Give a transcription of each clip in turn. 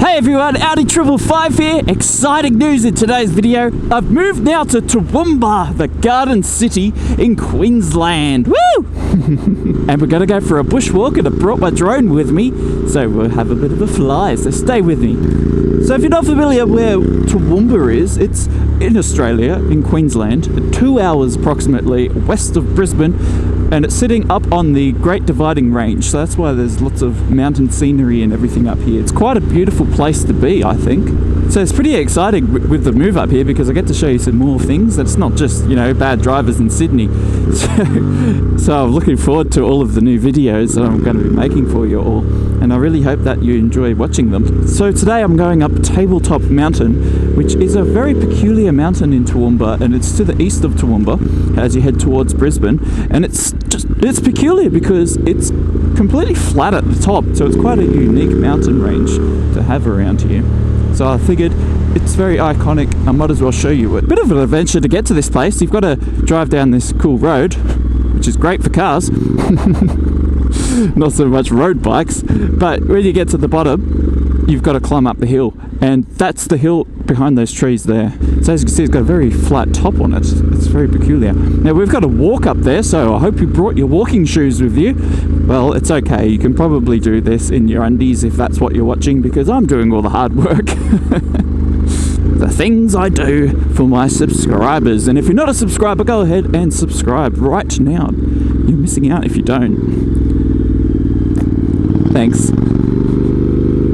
Hey everyone, Audi 555 here. Exciting news in today's video. I've moved now to Toowoomba, the garden city in Queensland. Woo! And we're going to go for a bushwalk, and I brought my drone with me, so we'll have a bit of a fly, so stay with me. So if you're not familiar where Toowoomba is, it's in Australia, in Queensland, 2 hours approximately west of Brisbane, and it's sitting up on the Great Dividing Range, so that's why there's lots of mountain scenery and everything up here. It's quite a beautiful place to be, I think. So it's pretty exciting with the move up here, because I get to show you some more things. It's not just, you know, bad drivers in Sydney. So I'm looking forward to all of the new videos that I'm going to be making for you all, and I really hope that you enjoy watching them. So today I'm going up Tabletop Mountain, which is a very peculiar mountain in Toowoomba, and it's to the east of Toowoomba as you head towards Brisbane, and it's peculiar because it's completely flat at the top, so it's quite a unique mountain range to have around here. So I figured it's very iconic, I might as well show you it. Bit of an adventure to get to this place. You've got to drive down this cool road, which is great for cars. Not so much road bikes, but when you get to the bottom, you've got to climb up the hill, and that's the hill behind those trees there. So as you can see, it's got a very flat top on it. It's very peculiar. Now we've got to walk up there, so I hope you brought your walking shoes with you. Well, it's okay, you can probably do this in your undies if that's what you're watching, because I'm doing all the hard work. The things I do for my subscribers. And if you're not a subscriber, go ahead and subscribe right now. You're missing out if you don't. Thanks.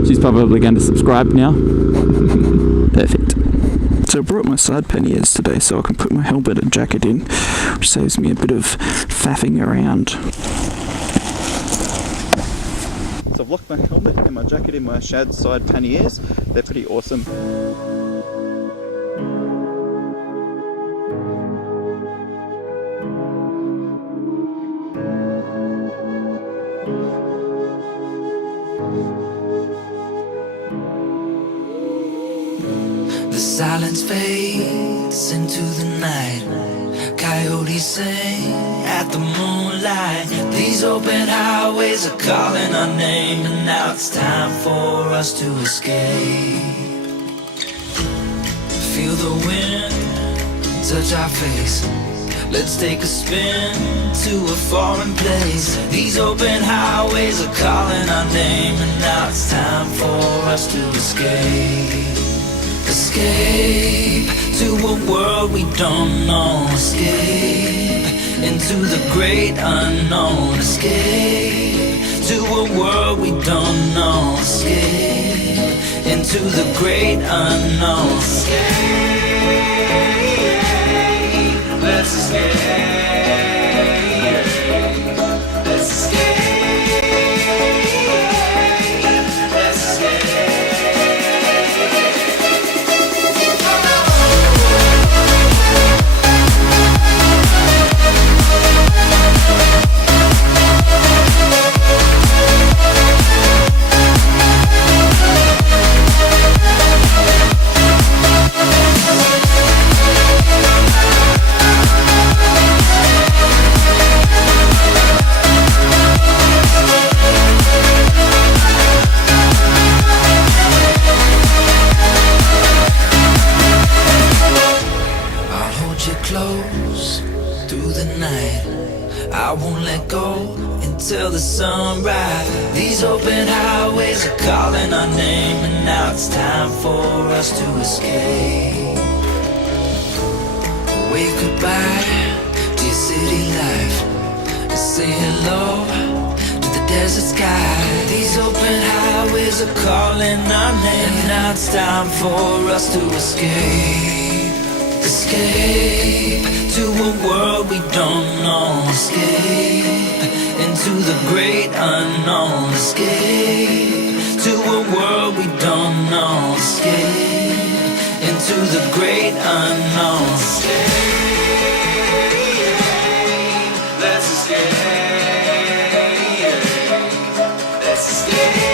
She's probably going to subscribe now. Perfect. So I brought my side panniers today so I can put my helmet and jacket in, which saves me a bit of faffing around. So I've locked my helmet and my jacket in my shad side panniers. They're pretty awesome. The silence fades into the night. Coyotes sing at the moonlight. These open highways are calling our name, and now it's time for us to escape. Feel the wind touch our face. Let's take a spin to a foreign place. These open highways are calling our name, and now it's time for us to escape. Escape to a world we don't know. Escape into the great unknown. Escape to a world we don't know. Escape into the great unknown. Escape, let's escape. Let's escape. Close through the night, I won't let go until the sunrise. These open highways are calling our name, and now it's time for us to escape. Wave goodbye to your city life, and say hello to the desert sky. These open highways are calling our name, and now it's time for us to escape. Escape to a world we don't know. Escape into the great unknown. Escape to a world we don't know. Escape into the great unknown. Escape, let's escape. Let's escape.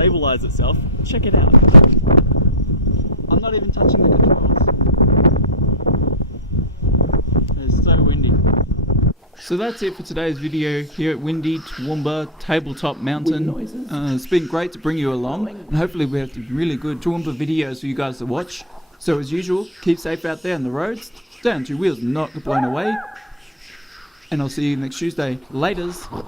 stabilize itself. Check it out. I'm not even touching the controls. It's so windy. So that's it for today's video here at windy Toowoomba Tabletop Mountain. It's been great to bring you along, and hopefully we have some really good Toowoomba videos for you guys to watch. So as usual, keep safe out there on the roads, stay on your wheels and not get blown away, and I'll see you next Tuesday. Laters!